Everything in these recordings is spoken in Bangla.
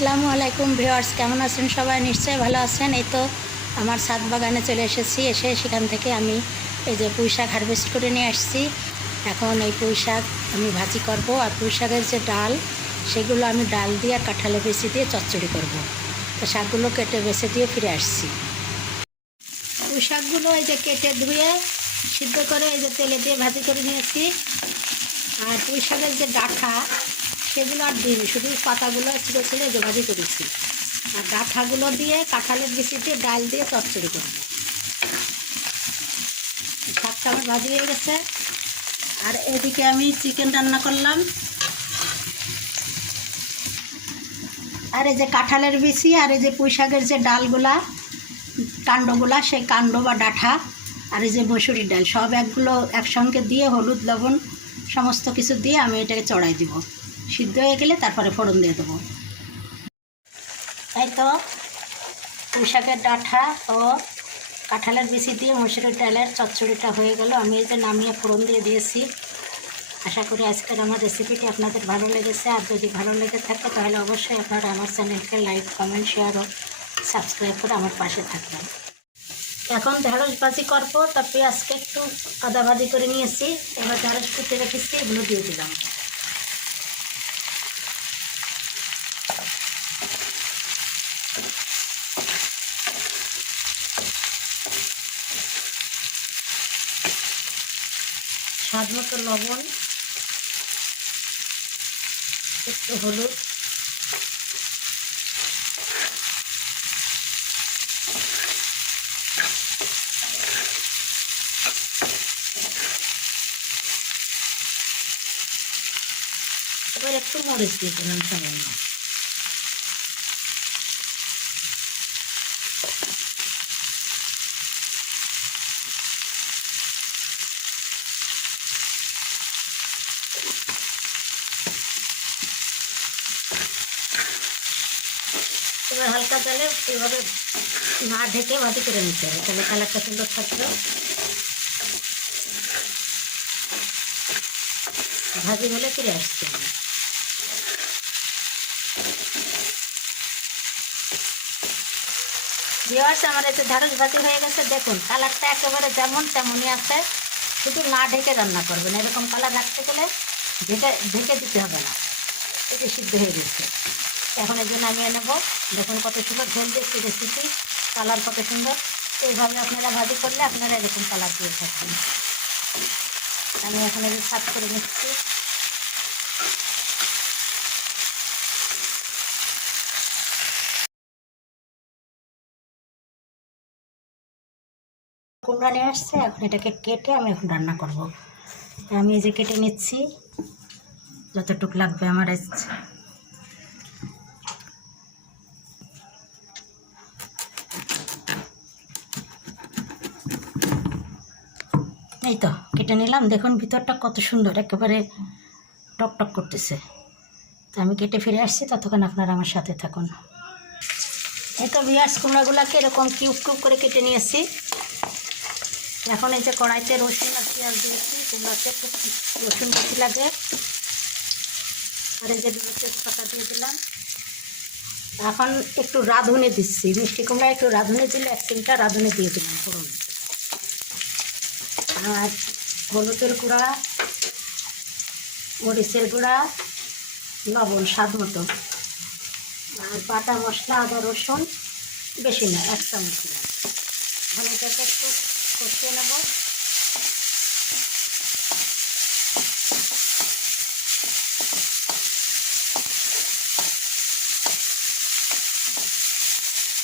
আসসালামু আলাইকুম ভিউয়ার্স, কেমন আছেন সবাই? নিশ্চয়ই ভালো আছেন। এই তো আমার ছাদ বাগানে চলে এসেছি। এসে সেখান থেকে আমি এই যে পুঁই শাক হারভেস্ট করে নিয়ে আসছি। এখন এই পুঁই শাক আমি ভাজি করব আর পুঁই শাকের যে ডাল, সেগুলো আমি ডাল দিয়ে আর কাঁঠালে বেশি দিয়ে চচ্চড়ি করব। তো শাকগুলো কেটে বেছে দিয়ে ফিরে আসছি। পুঁই শাকগুলো এই যে কেটে ধুয়ে সিদ্ধ করে এই যে তেলে দিয়ে ভাজি করে নিয়েছি। আর পুঁই শাকের যে ডাঁটা সেগুলো আর দিইনি, শুধু পাতাগুলো ছিঁড়ে ছিঁড়ে ভাজি করেছি। আর ডাঁঠাগুলো দিয়ে কাঁঠালের বিচি দিয়ে ডাল দিয়ে চচ্চড়ি করব। শাকটা আমার ভাজি হয়ে গেছে। আর এদিকে আমি চিকেন রান্না করলাম। আর এই যে কাঁঠালের বিচি, আর এই যে পুঁই শাকের যে ডালগুলা, কাণ্ডগুলা, সেই কাণ্ড বা ডাঁঠা, আর এই যে মসুরির ডাল, সব একগুলো একসঙ্গে দিয়ে হলুদ, লবণ, সমস্ত কিছু দিয়ে আমি এটাকে চড়াই দিব। সিদ্ধ হয়ে গেলে তারপরে ফোড়ন দিয়ে দেবো। তাই তো পুঁই শাকের ডাঁঠা ও কাঁঠালের বিচি দিয়ে মসুরির ডালের চচ্চড়িটা হয়ে গেল। আমি এই যে নামিয়ে ফোড়ন দিয়ে দিয়েছি। আশা করি আজকের আমার রেসিপিটি আপনাদের ভালো লেগেছে। আর যদি ভালো লেগে থাকে, তাহলে অবশ্যই আপনারা আমার চ্যানেলকে লাইক, কমেন্ট, শেয়ার ও সাবস্ক্রাইব করে আমার পাশে থাকবেন। এখন ঢেঁড়স ভাজি করব। তারপরে আজকে একটু আদা ভাজি করে নিয়েছি। এবার ঢেঁড়স কুটে রেখেছি, এগুলো দিয়ে দিলাম। স্বাদ মতো লবণ একটু হলুদ। এবার একটু মরিচ দিয়ে দিলাম সামান্য। এবার হালকা তেলে এভাবে না ঢেকে ভাজি করে নিতে হবে, তাহলে কালারটা সুন্দর থাকবে। ভাজি হলে ফিরে আসছে আমি ভিওয়ার্স আমার এতে ঢাড়স ভাজি হয়ে গেছে, দেখুন, কালারটা একেবারে যেমন তেমনই আছে। শুধু না ঢেকে রান্না করবেন, এরকম কালার রাখতে গেলে ঢেকে ঢেকে দিতে হবে না। এতে সিদ্ধ হয়ে গেছে। এখন এর জন্য আমি নেব। দেখুন কত সুন্দর ঝোল দিয়েছি রেসিপি, কালার কত সুন্দর। এইভাবে আপনারা ভাজি করলে আপনারা এরকম কালার দিয়ে থাকবেন। আমি এখন এই সাফ করে নিচ্ছি। কুমড়া নিয়ে আসছে, এখন এটাকে কেটে আমি এখন রান্না করব। আমি এই যে কেটে নিচ্ছি। যতটুক লাগবে আমার এই তো, কেটে নিলাম। দেখুন, ভিতরটা কত সুন্দর, একেবারে টক টক করতেছে। তো আমি কেটে ফিরে আসছি, ততক্ষণ আপনারা আমার সাথে থাকুন। এই তো বিয়াস, কুমড়াগুলোকে এরকম কিউব কিউব করে কেটে নিয়েছি। এখন এই যে কড়াইতে রসুন আর পেঁয়াজ দিয়েছি, কুমড়াতে একটু রসুন বেশি লাগে। আর এই যে তেজপাতা দিয়ে দিলাম। এখন একটু রাঁধুনি দিচ্ছি, মিষ্টি কুমড়া একটু রাঁধুনি দিলে, এক চিমটা রাঁধুনে দিয়ে দিলাম ফোড়ন আর হলুদের গুঁড়া, মরিচের গুঁড়া, লবণ স্বাদ মতো। আর বাটা মশলা, আদা, রসুন, বেশি না, এক চামচ এখন একটু কষিয়ে নেব।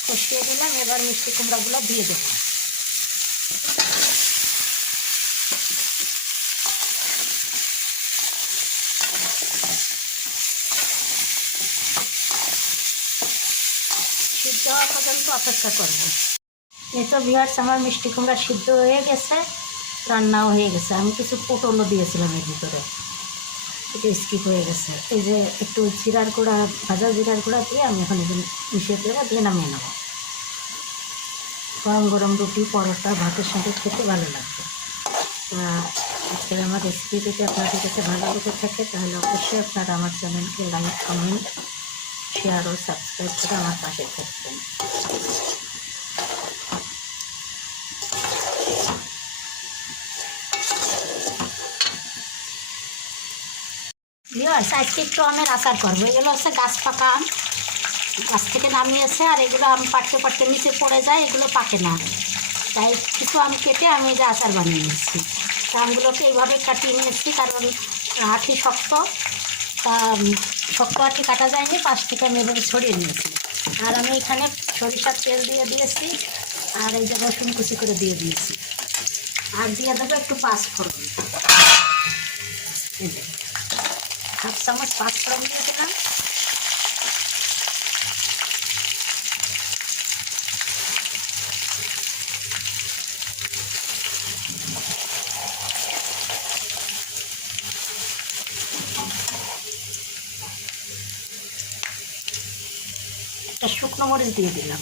কষিয়ে দিলাম এবার মিষ্টি কুমড়াগুলো দিয়ে দেবো। সিদ্ধ হওয়া পর্যন্ত অপেক্ষা করব। তো ভিয়ার্স আমার মিষ্টি কুমড়া সিদ্ধ হয়ে গেছে, রান্নাও হয়ে গেছে। আমি কিছু পটলও দিয়েছিলাম এর ভিতরে। একটু স্কিপ হয়ে গেছে। এই যে একটু জিরার গুঁড়া, ভাজা জিরার গুঁড়া দিয়ে আমি এখন এই মিশিয়ে দিয়ে দিয়ে নামিয়ে নেব। গরম গরম রুটি, পরোটা, ভাতের সঙ্গে খেতে ভালো লাগবে। আজকের আমার রেসিপি যদি আপনাদের কাছে ভালো লেগে থাকে, তাহলে অবশ্যই আপনারা আমার চ্যানেলকে লাইক কমেন্ট শেয়ার ও সাবস্ক্রাইব করে আমার পাশে থাকবেন। আজকে একটু আমের আচার করব। এগুলো হচ্ছে গাছ পাকা আম। গাছ থেকে নামিয়েছে, আর এগুলো আম পাটতে পাটতে নিচে পড়ে যায়, এগুলো পাকে না। তাই কিছু আম কেটে আমি যে আচার বানিয়ে নিচ্ছি। তা আমগুলোকে এইভাবে কাটিয়ে নিয়েছি, কারণ আঠি শক্ত। তা শক্ত আঠি কাটা যায়নি পাশ থেকে আমি এভাবে ছড়িয়ে নিয়েছি। আর আমি এখানে সরিষার তেল দিয়ে দিয়েছি, আর এই যে রসুন কুচি করে দিয়ে দিয়েছি। আর দিয়ে দেবো একটু পাঁচ ফোড়ন। হাফ চামচ পাঁচ ফোড়ন দিয়েছিলাম। একটা শুকনো মরিচ দিয়ে দিলাম।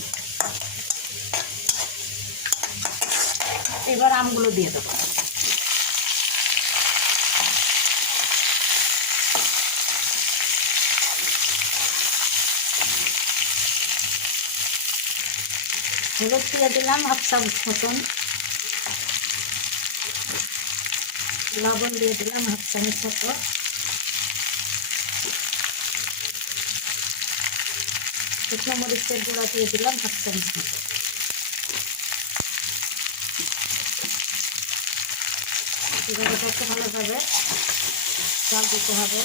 এবার আমগুলো দিয়ে দেবো। হলুদ দিয়ে দিলাম হাফ চামচ মতন। লবণ দিয়ে দিলাম হাফ চামচ মতো। শুকনো মরিচের গুঁড়া দিয়ে দিলাম, হাফ চামচ মতো। এটাকে ভালোভাবে জল দিতে হবে।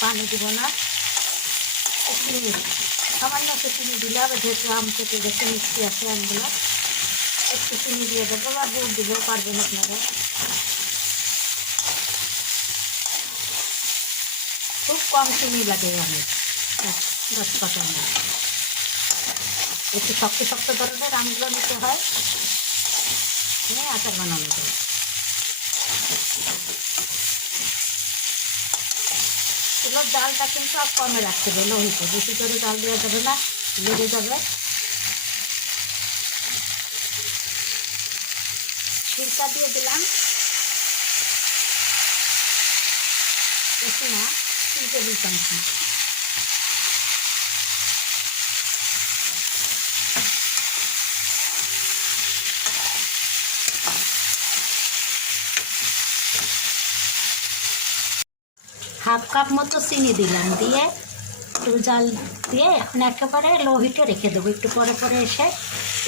পানি দিব না। সামান্য একটু চিনি দিলে হবে, যেহেতু আম থেকে বেশি মিষ্টি আছে আমগুলো। একটু চিনি দিয়ে দেবো বা গুড় দিলেও পারবেন আপনারা। খুব কম চিনি লাগে অনেক দশ পাতা। একটু শক্ত শক্ত ধরনের আমগুলো নিতে হয়। নিয়ে আচার বানানো যায়। এগুলোর ডালটা কিন্তু আর কমে রাখতে হবে, লোহিত। বেশি করে ডাল দেওয়া যাবে না, লেগে যাবে। সিরকা দিয়ে দিলাম। বেশি না, তিন টেবিল চামচ হাফ কাপ মতো চিনি দিলাম দিয়ে একটু জাল দিয়ে এখন একেবারে লো হিটে রেখে দেবো। একটু পরে পরে এসে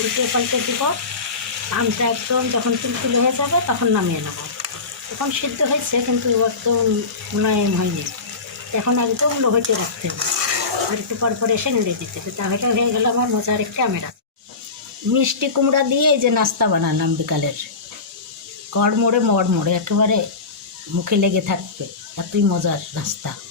উল্টে পাল্টে দিব। আমটা একদম যখন তুলতুলে হয়ে যাবে তখন নামিয়ে নেব। এখন সিদ্ধ হয়েছে কিন্তু একদম মোলায়েম হয়নি। এখন একদম লো হিটে রাখতে হবে। আর একটু পর পরে এসে নেড়ে দিতে হবে। তাহলে হয়ে গেল আমার মজার একটা আমেরা। মিষ্টি কুমড়া দিয়ে এই যে নাস্তা বানালাম বিকালের। কড়মোড়ে মড়মোড়ে, একেবারে মুখে লেগে থাকবে। やってもざいました。